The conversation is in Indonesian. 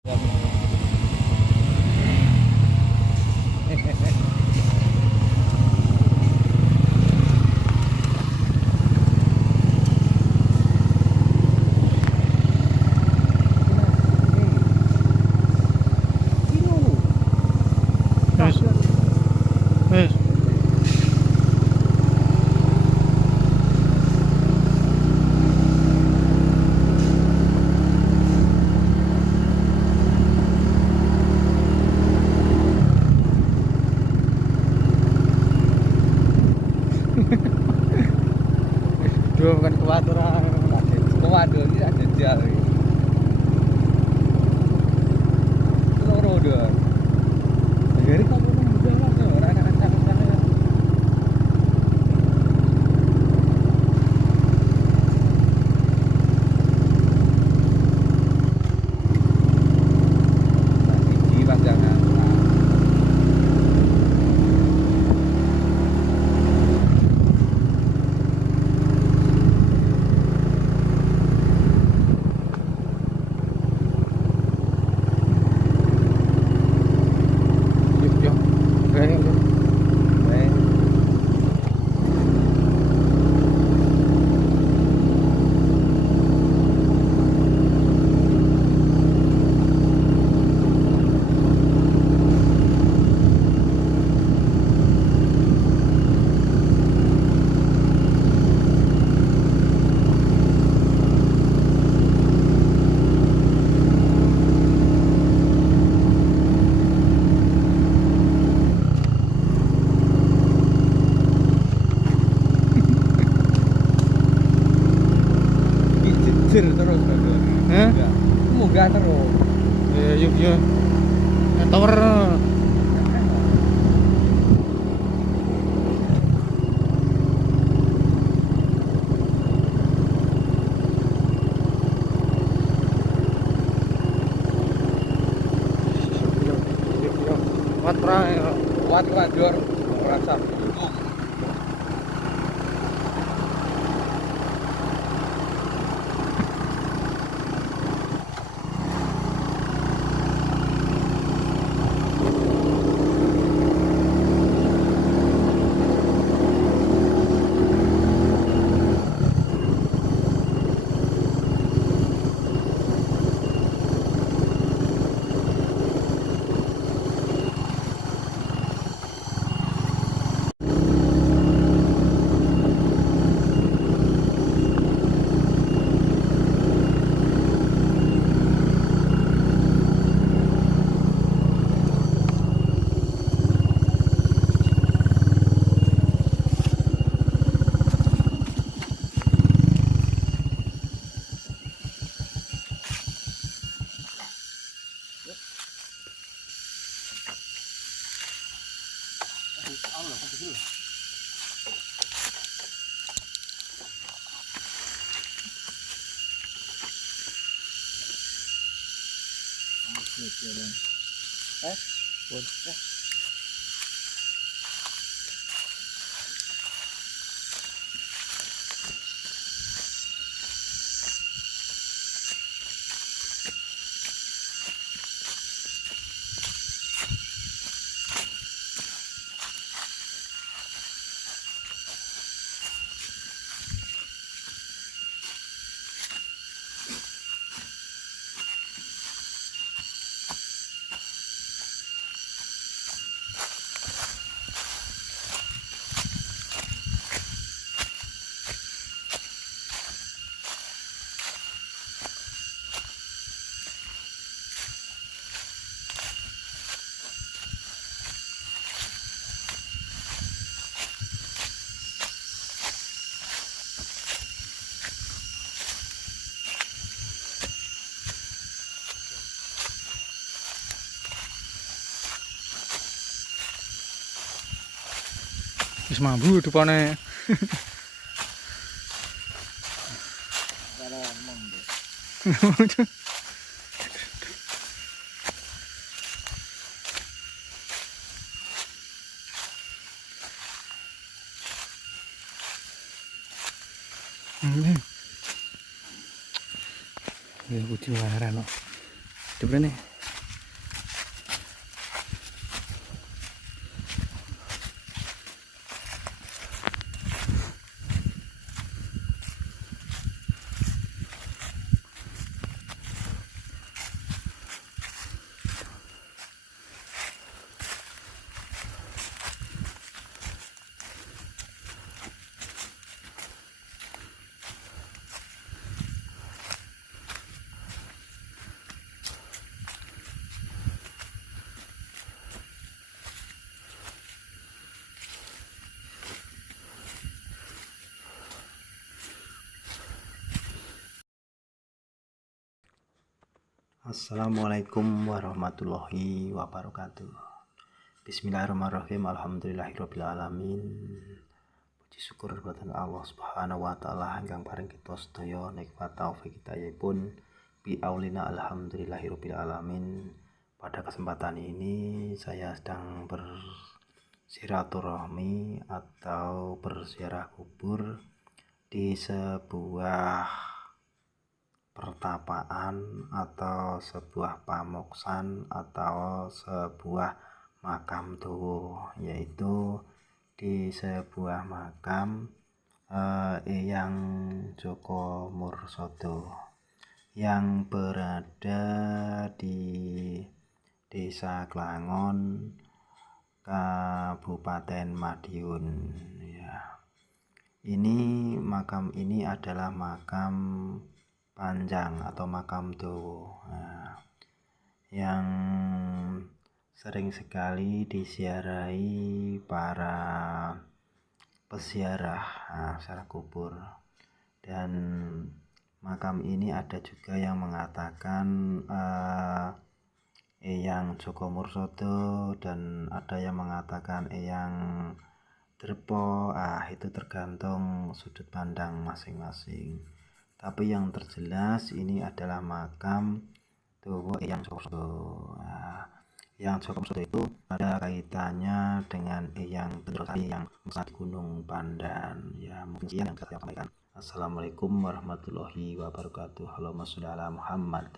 Wes. Dua bukan kewaturan, kewadu ini ada jari. Loro dong. Jadi kamu udah lah orang anak-anak. Tinggi panjangnya. Jir terus bagus. Munggah terus. Ya yuk yuk. Tower. Kuat Jor, rasa. Wis mambu depane. Ya kudu waran kok. Coba nih. Assalamualaikum warahmatullahi wabarakatuh. Bismillahirrahmanirrahim. Alhamdulillahirabbil alamin. Puji syukur dumateng Allah Subhanahu wa taala ingkang paring kita sedaya nikmat taufik hidayahipun bi aulina alhamdulillahirabbil alamin. Pada kesempatan ini saya sedang bersilaturahmi atau berziarah kubur di sebuah pertapaan atau sebuah pamoksan atau sebuah makam tuwuh, yaitu di sebuah makam Eyang Joko Mursodo yang berada di Desa Klangon, Kabupaten Madiun. Ya. Makam ini adalah makam panjang atau makam tuwuh. Nah, yang sering sekali disiarahi para peziarah secara kubur. Dan makam ini ada juga yang mengatakan Eyang Joko Mursodo, dan ada yang mengatakan Eyang Derpo. Itu tergantung sudut pandang masing-masing. Tapi yang terjelas ini adalah makam tuwuh Eyang Joko Mursodo. Eyang Joko Mursodo itu ada kaitannya dengan Eyang Bedrosari yang besar di Gunung Pandan. Ya, mungkin yang saya sampaikan. Assalamualaikum warahmatullahi wabarakatuh. Allahumma sholli ala Muhammad.